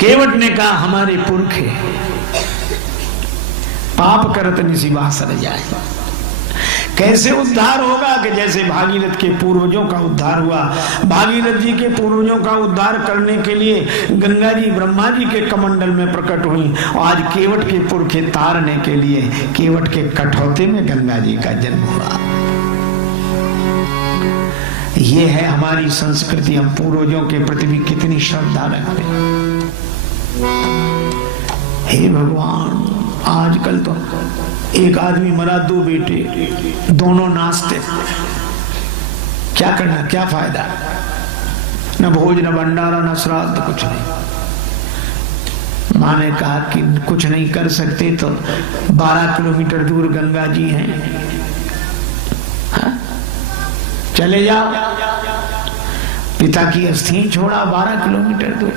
केवट ने कहा हमारे पुरखे पाप करत निशिवास रह जाए। कैसे उद्धार होगा कि जैसे भागीरथ के पूर्वजों का उद्धार हुआ। भागीरथ जी के पूर्वजों का उद्धार करने के लिए गंगा जी ब्रह्मा जी के कमंडल में प्रकट हुई और आज केवट के पुरखे तारने के लिए केवट के कठौते में गंगा जी का जन्म हुआ। ये है हमारी संस्कृति। हम पूर्वजों के प्रति भी कितनी श्रद्धा रखते हैं। हे भगवान, आजकल तो एक आदमी मरा, दो बेटे, दोनों नाचते। क्या करना, क्या फायदा? न भोज, न भंडारा, न श्राद्ध, कुछ नहीं। माँ ने कहा कि कुछ नहीं कर सकते तो 12 किलोमीटर दूर गंगा जी हैं, हाँ? चले जाओ। पिता की अस्थि छोड़ा 12 किलोमीटर दूर।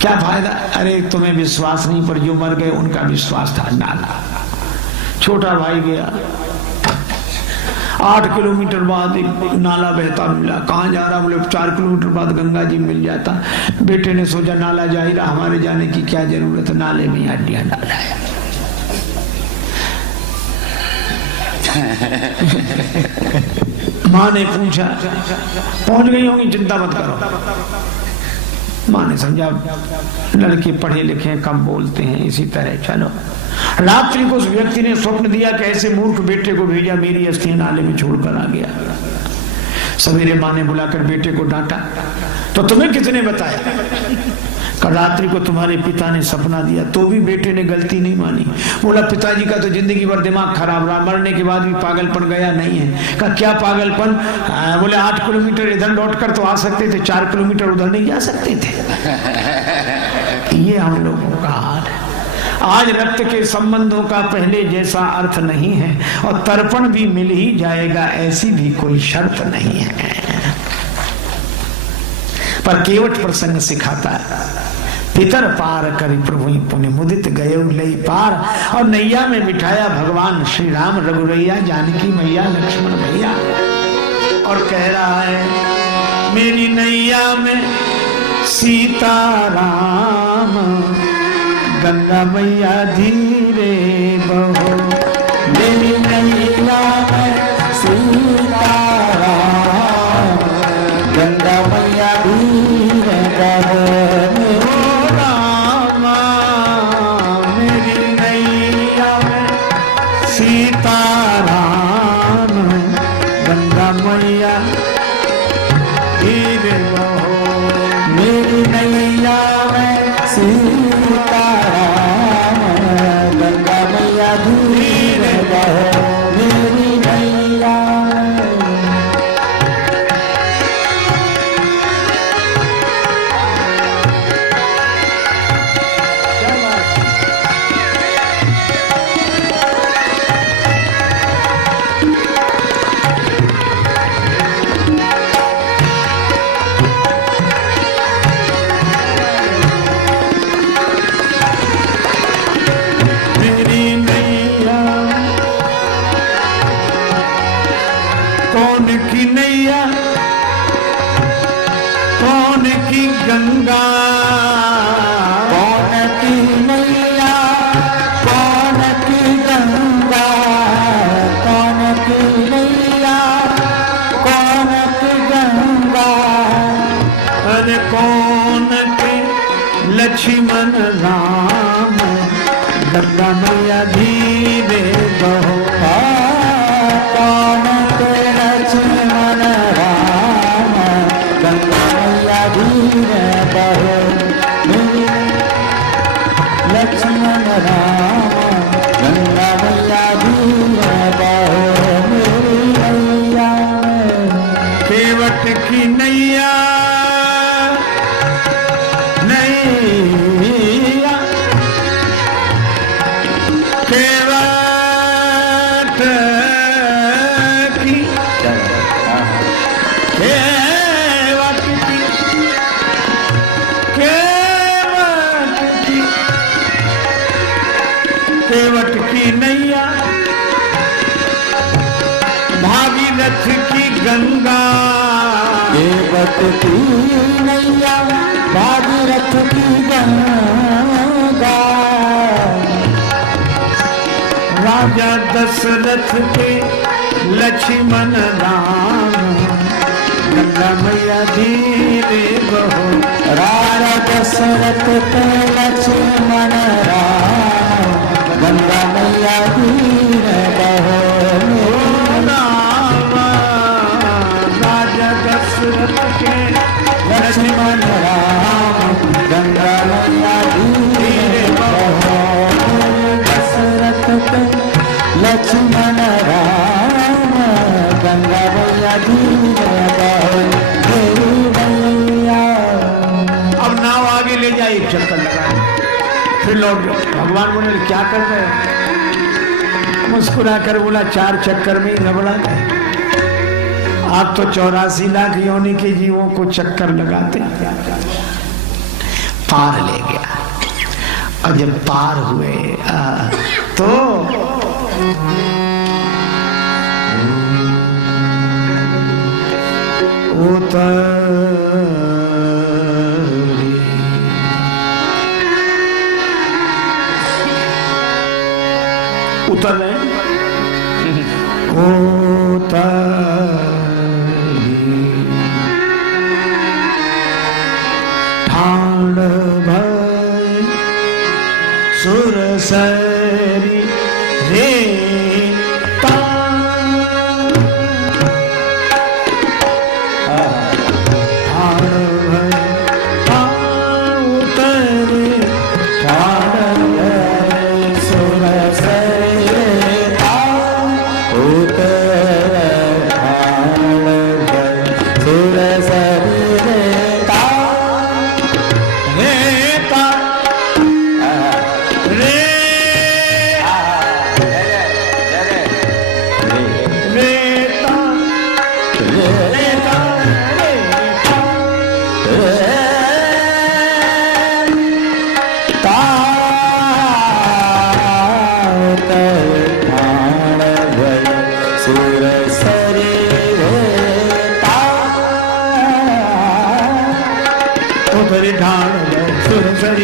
क्या फायदा? अरे तुम्हें विश्वास नहीं, पर जो मर गए उनका विश्वास था। नाला छोटा भाई गया, 8 किलोमीटर बाद एक नाला बहता मिला। कहां जा रहा? बोले 4 किलोमीटर बाद गंगा जी मिल जाता। बेटे ने सोचा नाला जा ही रहा, हमारे जाने की क्या जरूरत, नाले में हड्डियां डालाया। माँ ने पूछा, पहुंच गई होंगी, चिंता मत करो। माँ ने समझा लड़के पढ़े लिखे कम बोलते हैं, इसी तरह चलो। रात्रि को उस व्यक्ति ने स्वप्न दिया कि ऐसे मूर्ख बेटे को भेजा, मेरी अस्थियां नाले में छोड़कर आ गया। सवेरे माँ ने बुलाकर बेटे को डांटा, तो तुम्हें किसने बताया? कल रात्रि को तुम्हारे पिता ने सपना दिया। तो भी बेटे ने गलती नहीं मानी। बोला पिताजी का तो जिंदगी भर दिमाग खराब रहा, मरने के बाद भी पागलपन गया नहीं है। कहा क्या पागलपन? बोले 8 किलोमीटर इधर लौट कर तो आ सकते थे, 4 किलोमीटर उधर नहीं जा सकते थे। ये हम लोगों का हाल है। आज रक्त के संबंधों का पहले जैसा अर्थ नहीं है और तर्पण भी मिल ही जाएगा, ऐसी भी कोई शर्त नहीं है। पर केवट प्रसंग सिखाता है, पितर पार करी प्रभु पुण्य मुदित गये लई पार। और नैया में बिठाया भगवान श्री राम, रघुरैया, जानकी मैया, लक्ष्मण भैया। और कह रहा है मेरी नैया में सीता राम, गंगा मैया धीरे बहो। मेरी नैया में सीता राम, गंगा मैया धीरे बहो। रामा मेरी नैया में सीता राम, गंगा मैया धीरे बहो। मेरी नैया में सीता राम, गंगा मैया धीरे बहो। मेरी नैया गंगा, कौन की नैया, कौन की गंगा, कौन की नैया, कौन की गंगा। अरे कौन के लक्ष्मण राम, गंगा मैया धीरे बहो। कौन के लक्ष्मण राम, गंगा मैया धीरे बहो। लक्ष्मण राम, गंगा मैया धीरे बहो। मेरी नैया केवट की नैया, नैया केवट की, केवट की नैया, भागीरथ की गंगा। केवट की नैया, भागीरथ की राजा दशरथ के लक्ष्मण राम गंगा मैया धीरे बहो। राजा दशरथ के लक्ष्मण राम गंगा मैया धीरे बहो। राजा दशरथ के लक्ष्मण राम गंगा मैया धीरे बहो। दशरथ के लक्ष्मण राम गंगा मैया धीरे बहो। अब नाव आगे ले जाए, एक चक्कर लगाए, फिर लौट जाओ। भगवान बोले क्या कर रहे हो? मुस्कुरा कर बोला 4 चक्कर में ही घबरा गए। आप तो 84 लाख योनि के जीवों को चक्कर लगाते। पार ले गया। और जब पार हुए तो उतर रहे ठाण भय सुरसरी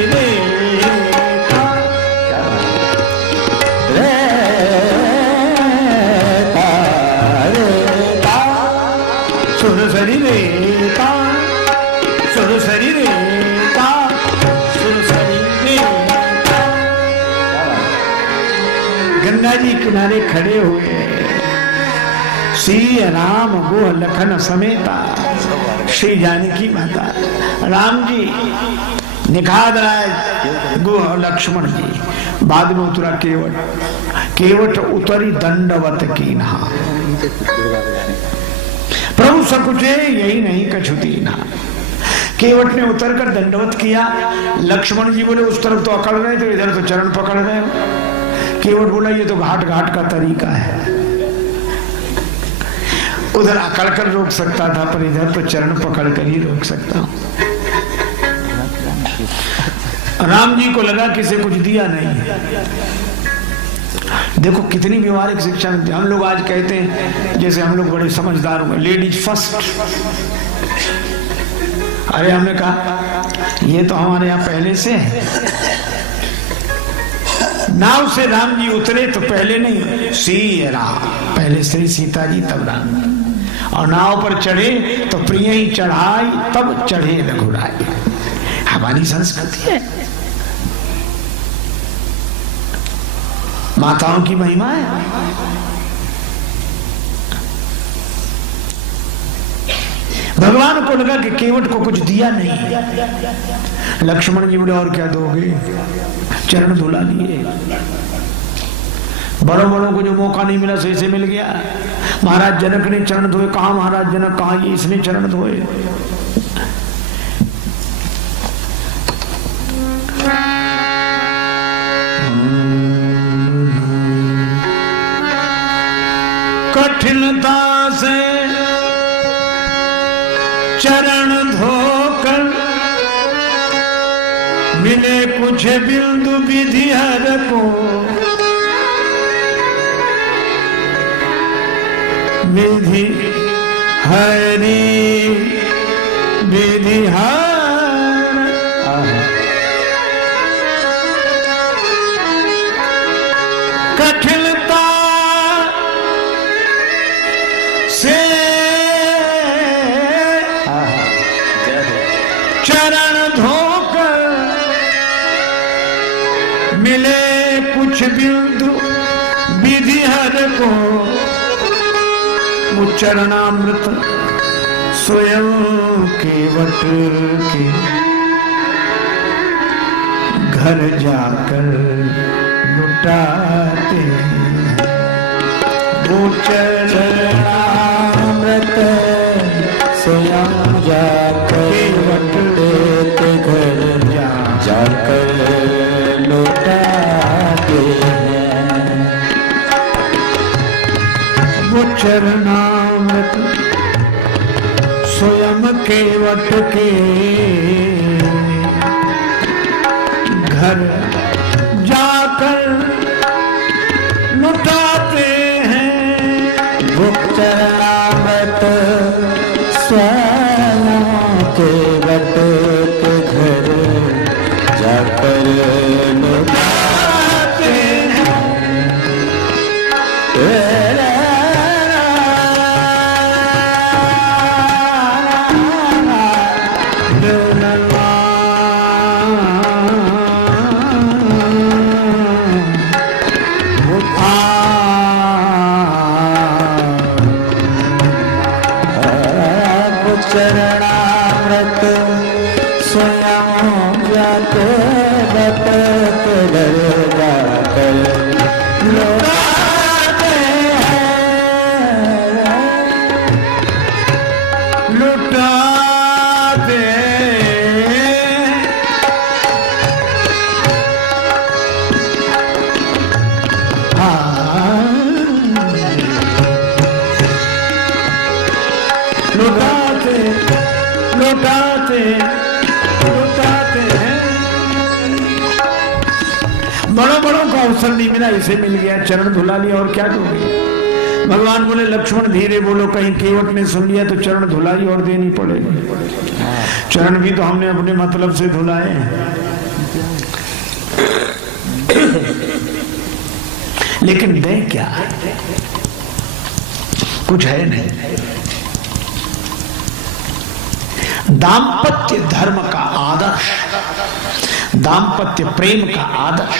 रे गंगा जी किनारे खड़े हुए श्री राम गोह लखन समेता श्री जानकी माता। राम जी निखाद राय गोह लक्ष्मण जी। बाद में उतरा केवट। केवट उतरी दंडवत की नहा। प्रभु सकुचे यही नहीं कछु दीना। केवट ने उतरकर दंडवत किया। लक्ष्मण जी बोले उस तरफ तो अकड़ रहे थे, इधर तो चरण पकड़ रहे हो। केवट बोला ये तो घाट घाट का तरीका है। उधर अकड़ कर रोक सकता था, पर इधर तो चरण पकड़ कर ही रोक सकता हूं। राम जी को लगा किसी कुछ दिया नहीं। देखो कितनी व्यवहारिक शिक्षा मिलती है। हम लोग आज कहते हैं जैसे हम लोग बड़े समझदार होंगे, लेडीज फर्स्ट। अरे हमने कहा ये तो हमारे यहाँ पहले से है। नाव से राम जी उतरे तो पहले नहीं श्री राम, पहले श्री सीता जी तब राम। और नाव पर चढ़े तो प्रिय ही चढ़ाई तब चढ़े रघुराई। हमारी संस्कृति है, माताओं की महिमा है। भगवान को लगा कि केवट को कुछ दिया नहीं। लक्ष्मण जी बोले और क्या दोगे? चरण धुला लिए। बड़ों बड़ों को जो मौका नहीं मिला सही से मिल गया। महाराज जनक ने चरण धोए। कहा महाराज जनक? कहा ये इसने चरण धोए। कठिनता से चरण धोकर मिले कुछ बिंदु विधि हर को। विधि हरि विधि हर। कठिनता मिले कुछ बिंदु विधि हर को, वो चरणामृत स्वयं केवट के घर जाकर लुटाते। वो चरणामृत स्वयं जाकर केवट के घर जाकर लुटाते हैं। वो चरणामृत स्वयं केवट के घर जाकर लुटाते हैं। वो चरणामृत स्वयं केवट के घर जाकर लुटाते हैं। चरणामृत स्वयं जाकर घर जाकर लुटाते हैं। लुटाते लुटाते लुटाते लुटाते हैं। बड़ों बड़ों को अवसर नहीं मिला, इसे मिल गया, चरण धुला लिया, और क्या करोगे। भगवान बोले लक्ष्मण धीरे बोलो, कहीं केवट ने सुन लिया तो चरण धुलाई और देनी पड़ेगी। चरण भी तो हमने अपने मतलब से धुलाए हैं। लेकिन दे क्या, कुछ है नहीं। दाम्पत्य धर्म का आदर्श, दाम्पत्य प्रेम का आदर्श,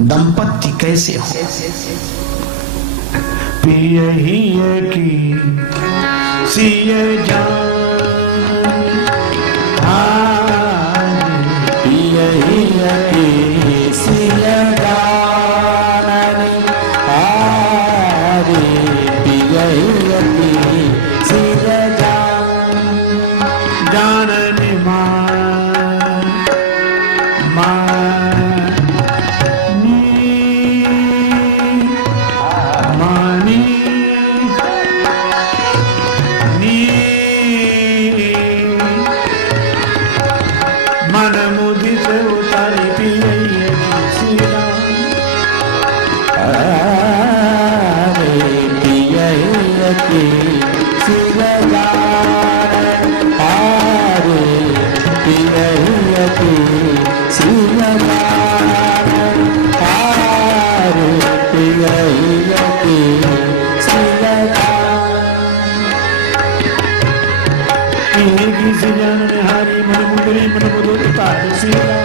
दंपत्ति कैसे हो। पिय ही की सिय जान, पिय ही की सिय जान, पिय ही की सिय जानने मन मुदित उतारी पिए सीरा। पिय की सिय हारी मन मुदरी मन मुदो उतारी सीरा।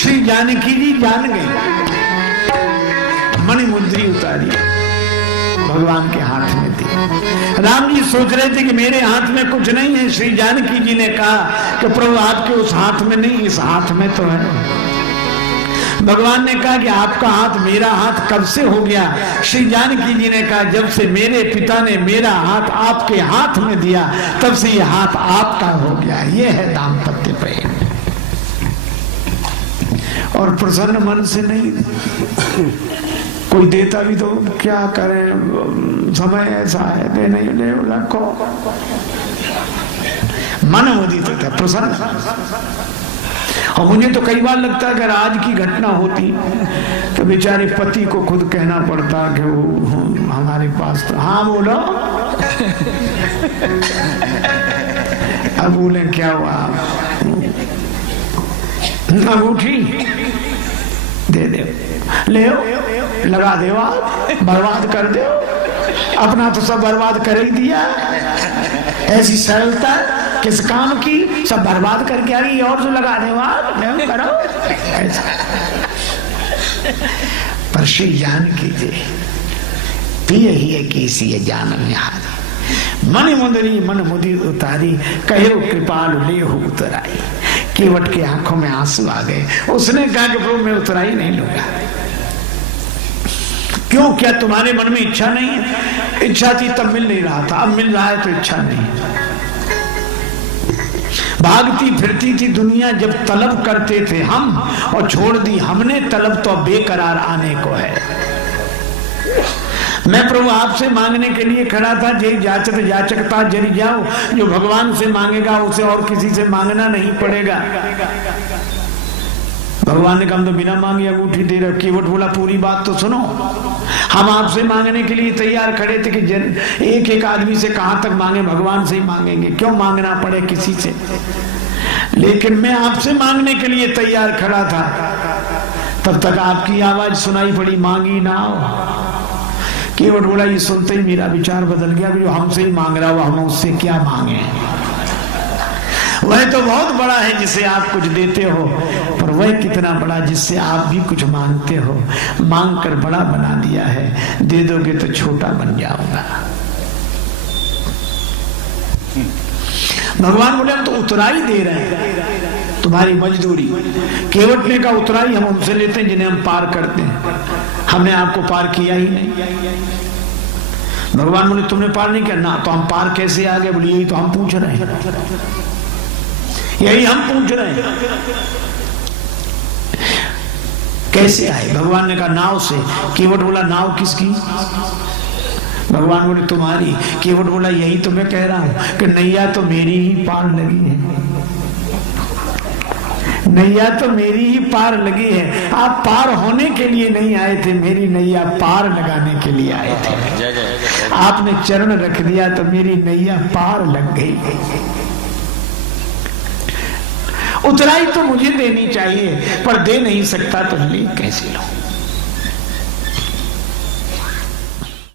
श्री जानकी जी जान गए, मणिमुद्री उतारी भगवान के हाथ में दी। राम जी सोच रहे थे कि मेरे हाथ में कुछ नहीं है। श्री जानकी जी ने कहा कि प्रभु आपके उस हाथ में नहीं, इस हाथ में तो है। भगवान ने कहा कि आपका हाथ मेरा हाथ कब से हो गया। श्री जानकी जी ने कहा जब से मेरे पिता ने मेरा हाथ आपके हाथ में दिया तब से ये हाथ आपका हो गया। ये है दाम्पत्य प्रेम। और प्रसन्न मन से नहीं, कोई देता भी तो क्या करे, समय ऐसा है, दे नहीं दे रखो, मन मुदित होता है, प्रसन्न। और मुझे तो कई बार लगता है अगर आज की घटना होती तो बेचारे पति को खुद कहना पड़ता कि वो हमारे पास तो, हाँ बोलो। अब बोले क्या हुआ, अंगूठी दे दे, ले लगा दे, बर्बाद कर दो। अपना तो सब बर्बाद कर ही दिया। ऐसी सरलता किस काम की, सब बर्बाद करके आ गई और जो लगा दे वहां करो ऐसा। पर श्री जान कीजिए पिय ही किसी जान में हारी, मन मुंदरी मन मुदिर उतारी, कहे कृपालु ले हो उतराई। केवट की आंखों में आंसू आ गए। उसने कहा कि प्रभु मैं उतराई नहीं लूंगा। क्यों, क्या तुम्हारे मन में इच्छा नहीं है? इच्छा थी तब मिल नहीं रहा था, अब मिल रहा है तो इच्छा नहीं। भागती फिरती थी दुनिया जब तलब करते थे हम, और छोड़ दी हमने तलब तो बेकरार आने को है। मैं प्रभु आपसे मांगने के लिए खड़ा था, जे जाचक जाचकता जरी जाओ। जो भगवान से मांगेगा उसे और किसी से मांगना नहीं पड़ेगा। भगवान ने कहा हम तो बिना मांगे अंगूठी दे रहे। केवट बोला पूरी बात तो सुनो, हम आपसे मांगने के लिए तैयार खड़े थे कि एक एक आदमी से कहां तक मांगे, भगवान से ही मांगेंगे, क्यों मांगना पड़े किसी से। लेकिन मैं आपसे मांगने के लिए तैयार खड़ा था, तब तक आपकी आवाज सुनाई पड़ी, मांगी ना हो। केवट बोला ये सुनते ही मेरा विचार बदल गया, जो हमसे ही मांग रहा हुआ हम उससे क्या मांगे। वह तो बहुत बड़ा है जिसे आप कुछ देते हो, पर वह कितना बड़ा जिससे आप भी कुछ मांगते हो। मांग कर बड़ा बना दिया है, दे दोगे तो छोटा बन जाऊंगा। भगवान बोले हम तो उतराई दे रहे हैं, तुम्हारी मजदूरी। केवट ने कहा उतराई हम उनसे लेते हैं जिन्हें हम पार करते हैं, हमने आपको पार किया ही नहीं। भगवान बोले तुमने पार नहीं किया ना, तो हम पार कैसे आ गए? बोले यही तो हम पूछ रहे हैं, यही हम पूछ रहे हैं, कैसे आए? भगवान ने कहा नाव से। केवट बोला नाव किसकी? भगवान बोले तुम्हारी। केवट बोला यही तो मैं कह रहा हूं कि नैया तो मेरी ही पार लगी है, नैया तो मेरी ही पार लगी है। आप पार होने के लिए नहीं आए थे, मेरी नैया पार लगाने के लिए आए थे। आपने चरण रख दिया तो मेरी नैया पार लग गई। उतराई तो मुझे देनी चाहिए, पर दे नहीं सकता तो ले कैसे लो।